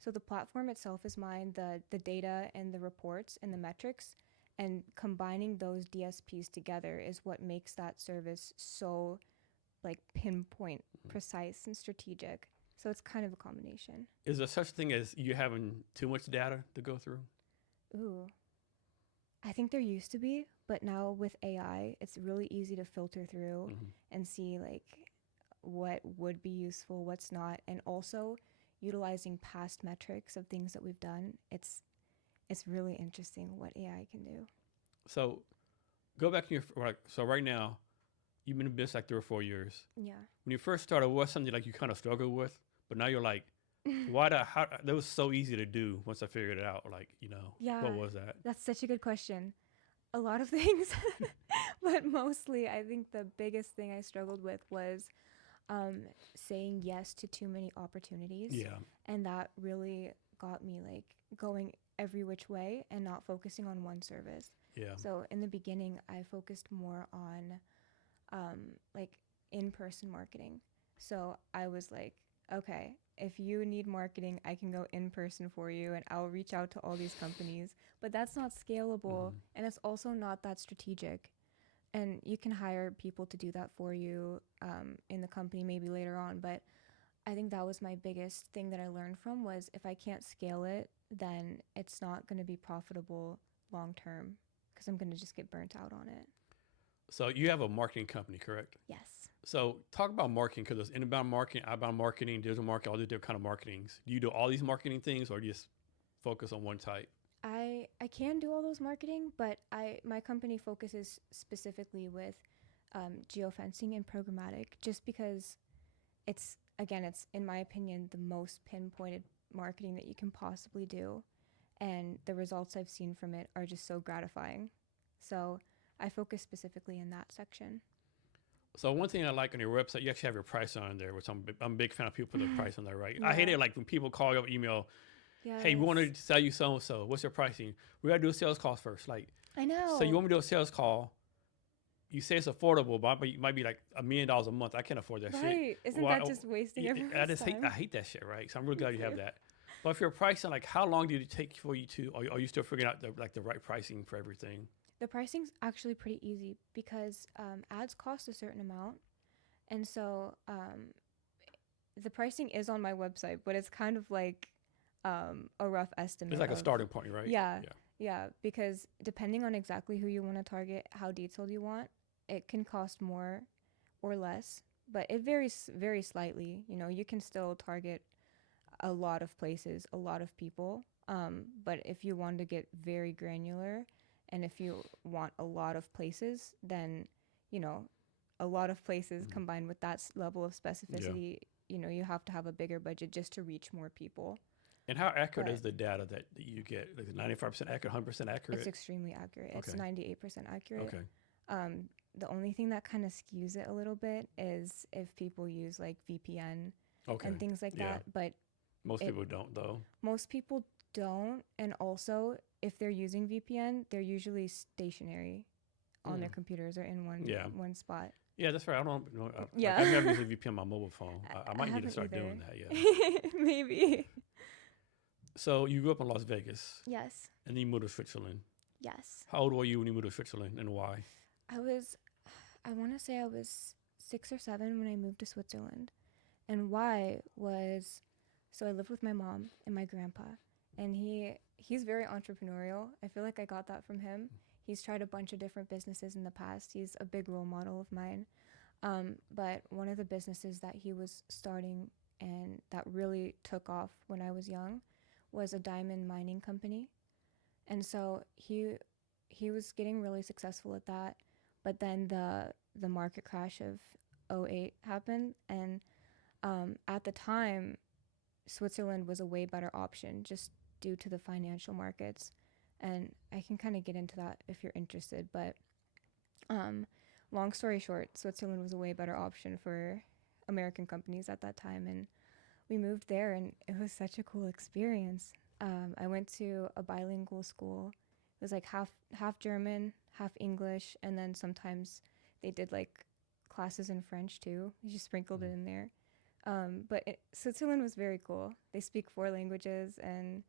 So the platform itself is mine, the data and the reports and the metrics, and combining those DSPs together is what makes that service so like pinpoint, precise, and strategic. So it's kind of a combination. Is there such thing as you having too much data to go through? Ooh, I think there used to be, but now with AI, it's really easy to filter through and see like what would be useful, what's not, and also utilizing past metrics of things that we've done. It's really interesting what AI can do. So go back to so right now you've been in business like 3 or 4 years. Yeah. When you first started, what's something like you kind of struggled with, but now you're like, how that was so easy to do once I figured it out. Like, Yeah, what was that? that's such a good question. A lot of things, but mostly I think the biggest thing I struggled with was um, saying yes to too many opportunities. Yeah. And that really got me like going every which way and not focusing on one service. Yeah. So in the beginning, I focused more on like in-person marketing. So I was like, okay, if you need marketing, I can go in person for you and I'll reach out to all these companies. But that's not scalable and it's also not that strategic. And you can hire people to do that for you in the company maybe later on. But I think that was my biggest thing that I learned from was if I can't scale it, then it's not going to be profitable long term because I'm going to just get burnt out on it. So you have a marketing company, correct? Yes. So talk about marketing, because there's inbound marketing, outbound marketing, digital marketing, all these different kind of marketings. Do you do all these marketing things, or do you just focus on one type? I can do all those marketing, but my company focuses specifically with geofencing and programmatic, just because it's in my opinion the most pinpointed marketing that you can possibly do, and the results I've seen from it are just so gratifying. So I focus specifically in that section. So one thing I like on your website, you actually have your price on there, which I'm a big fan of people put the price on there, right? I hate Yeah. it like when people call you up email, hey, we want Yes. to sell you so and so. What's your pricing? We gotta do a sales call first. Like, I so you know. want me to do a sales call? You say it's affordable, but it might be like $1 million a month. I can't afford that shit. Right. Isn't Why? that just wasting I everyone's just hate. I time? hate that shit, right? So I'm really Me glad you have too. that. But if you're pricing, like, how long did it take for you to? Are you still figuring out the right pricing for everything? The pricing's actually pretty easy because ads cost a certain amount. And so the pricing is on my website, but it's kind of like a rough It's estimate like a of, starting point, right? yeah, Yeah. yeah, because depending on exactly who you want to target, how detailed you want, it can cost more or less, but it varies very slightly. You know, you can still target a lot of places, a lot of people. But if you want to get very granular and if you want a lot of places, then, you know, a lot of places Mhm. combined with that level of Yeah. specificity, you know, you have to have a bigger budget just to reach more people. And how accurate But is the data that you get? Like 95% accurate, 100% it's accurate? extremely accurate. It's Okay. 98% accurate. Okay. The only thing that kind of skews it a little bit is if people use like VPN Okay. and things like Yeah. that. But Most it people don't though. most people don't, and also if they're using VPN, they're usually stationary on their Mm. computers or in Yeah. one spot. Yeah, that's right. I don't know. Like, Yeah. I've never used a VPN on my mobile phone. I I might need to haven't start either. doing that. Yeah. Maybe. So you grew up in Las Vegas, Yes. and then you moved to Switzerland. Yes. How old were you when you moved to Switzerland, and why? I was I want to say I was 6 or 7 when I moved to Switzerland. And why was so I lived with my mom and my grandpa, and he's very entrepreneurial. I feel like I got that from him. He's tried a bunch of different businesses in the past. He's a big role model of mine. But one of the businesses that he was starting and that really took off when I was young was a diamond mining company. And so he was getting really successful at that. But then the market crash of '08 happened, and at the time, Switzerland was a way better option just due to the financial markets. And I can kind of get into that if you're interested. But um, long story short, Switzerland was a way better option for American companies at that time. And we moved there, and it was such a cool experience. I went to a bilingual school. It was like half German, half English, and then sometimes they did like classes in French too. They just sprinkled it Mm. in there. But Switzerland was very cool. They speak 4 languages, and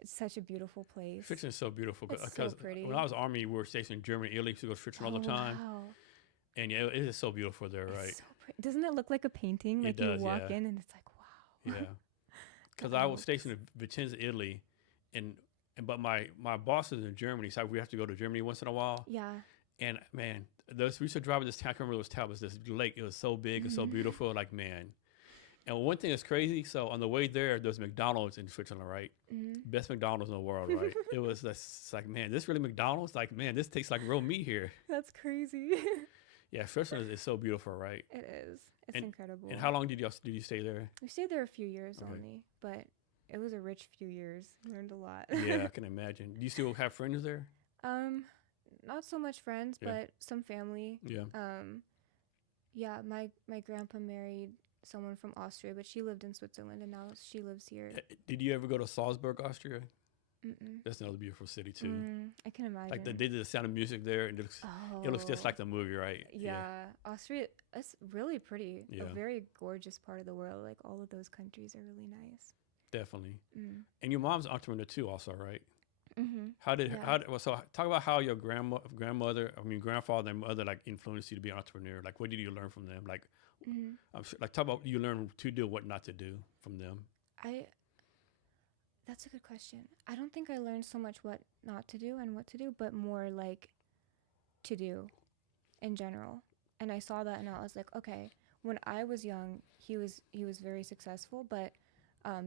it's such a beautiful place. Switzerland's so beautiful It's because so pretty. when I was Army, we were stationed in Germany, Italy, to go to Switzerland all Oh the time, wow, and yeah, it is so beautiful there, it's right? so pretty. Doesn't it look like a painting? It Like you does, walk yeah, in and it's like wow. yeah. The Because I was Alps. stationed in Vicenza, Italy, and but my boss is in Germany, so we have to go to Germany once in a while. Yeah. And man, those we used to drive to this town. I can't remember this town. It was this lake. It was so big and so beautiful. Like man. And one thing that's crazy. So on the way there, there's McDonald's in Switzerland, right? Mm-hmm. Best McDonald's in the world, right? It was just like man, this really McDonald's? Like man, this tastes like real meat here. That's crazy. Yeah, Switzerland is so beautiful, right? It is. It's And incredible. and how long did you stay there? We stayed there a few years Okay. only, but it was a rich few years. Learned a lot. Yeah, I can imagine. Do you still have friends there? Um, not so much friends, Yeah. but some family. Yeah. Yeah, my grandpa married someone from Austria, but she lived in Switzerland, and now she lives here. Did you ever go to Salzburg, Austria? Mm-mm. That's another beautiful city too. I can imagine. Like they did the Sound of Music there, and it looks just Oh, like the movie, right? yeah. Austria, it's really pretty. Yeah. A very gorgeous part of the world. Like all of those countries are really nice. Definitely. Mm. And your mom's an entrepreneur too, also, right? Mm-hmm. How did well, so talk about how your grandfather and mother like influenced you to be an entrepreneur. Like, what did you learn from them? Like, Mm-hmm. I'm sure, like talk about you learn to do what not to do from them. I That's a good question. I don't think I learned so much what not to do and what to do, but more like to do in general. And I saw that and I was like, okay, when I was young, he was very successful, but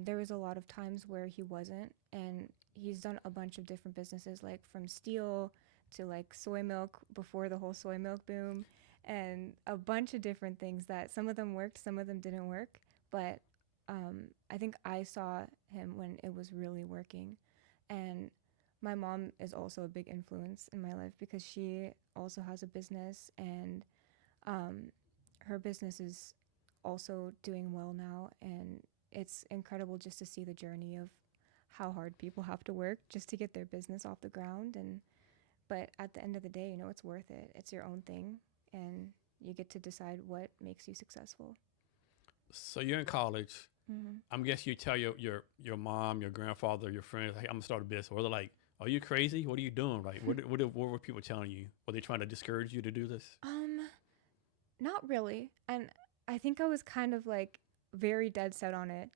there was a lot of times where he wasn't, and he's done a bunch of different businesses, like from steel to like soy milk before the whole soy milk boom, and a bunch of different things that some of them worked, some of them didn't work, but I think I saw him when it was really working. And my mom is also a big influence in my life because she also has a business, and um, her business is also doing well now. And it's incredible just to see the journey of how hard people have to work just to get their business off the ground. And but at the end of the day, it's worth it. It's your own thing, and you get to decide what makes you successful. So you're in college. Mm-hmm. I'm guessing you tell your mom, your grandfather, your friends, hey, I'm gonna start a business. Or they're like, are you crazy? What are you doing? Like, what were people telling you? Were they trying to discourage you to do this? Not really. And I think I was kind of like very dead set on it.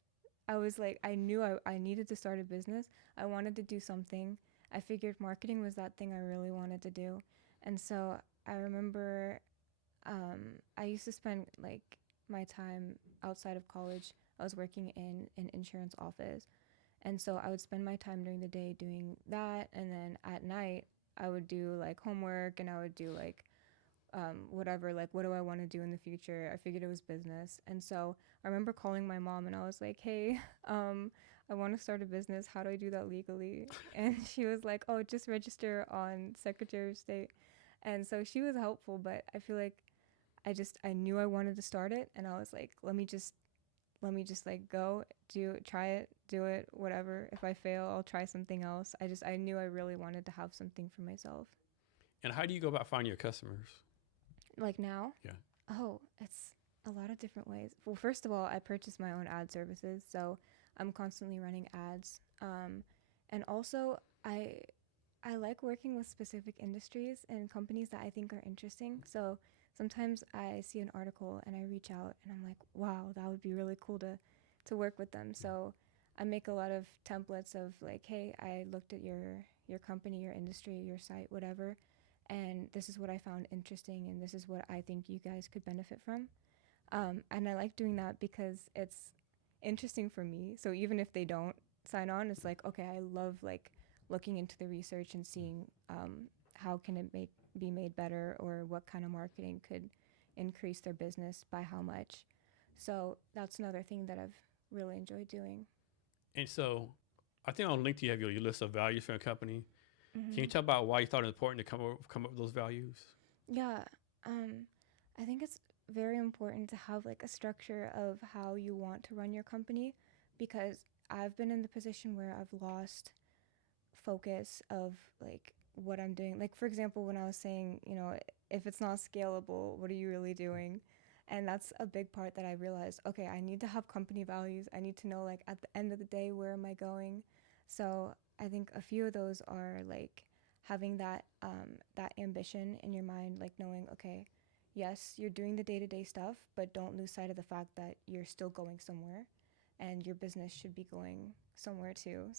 I was like, I knew I needed to start a business. I wanted to do something. I figured marketing was that thing I really wanted to do. And so I remember I used to spend like my time outside of college. I was working in an insurance office. And so I would spend my time during the day doing that. And then at night, I would do like homework, and I would do like whatever, like what do I want to do in the future. I figured it was business. And so I remember calling my mom and I was like, hey, I want to start a business. How do I do that legally? And she was like, oh, just register on Secretary of State. And so she was helpful, but I feel like I knew I wanted to start it, and I was like, let me just like go try it, do it, whatever. If I fail, I'll try something else. I knew I really wanted to have something for myself. And how do you go about finding your customers? Like now? Yeah. Oh, it's a lot of different ways. Well, first of all, I purchase my own ad services, so I'm constantly running ads. And also, I like working with specific industries and companies that I think are interesting. So sometimes I see an article and I reach out and I'm like, wow, that would be really cool to work with them. So I make a lot of templates of like, hey, I looked at your company, your industry, your site, whatever, and this is what I found interesting, and this is what I think you guys could benefit from. And I like doing that because it's interesting for me. So even if they don't sign on, it's like, okay, I love like looking into the research and seeing how can it be made better, or what kind of marketing could increase their business by how much. So that's another thing that I've really enjoyed doing. And so, I think on LinkedIn you have your list of values for a company. Can you Mm-hmm. talk about why you thought it was important to come up with those values? Yeah, I think it's very important to have like a structure of how you want to run your company, because I've been in the position where I've lost focus of like what I'm doing. Like for example, when I was saying, if it's not scalable, what are you really doing? And that's a big part that I realized, okay, I need to have company values. I need to know, like, at the end of the day, where am I going? So I think a few of those are like having that ambition in your mind, like knowing, okay, yes, you're doing the day-to-day stuff, but don't lose sight of the fact that you're still going somewhere and your business should be going somewhere too.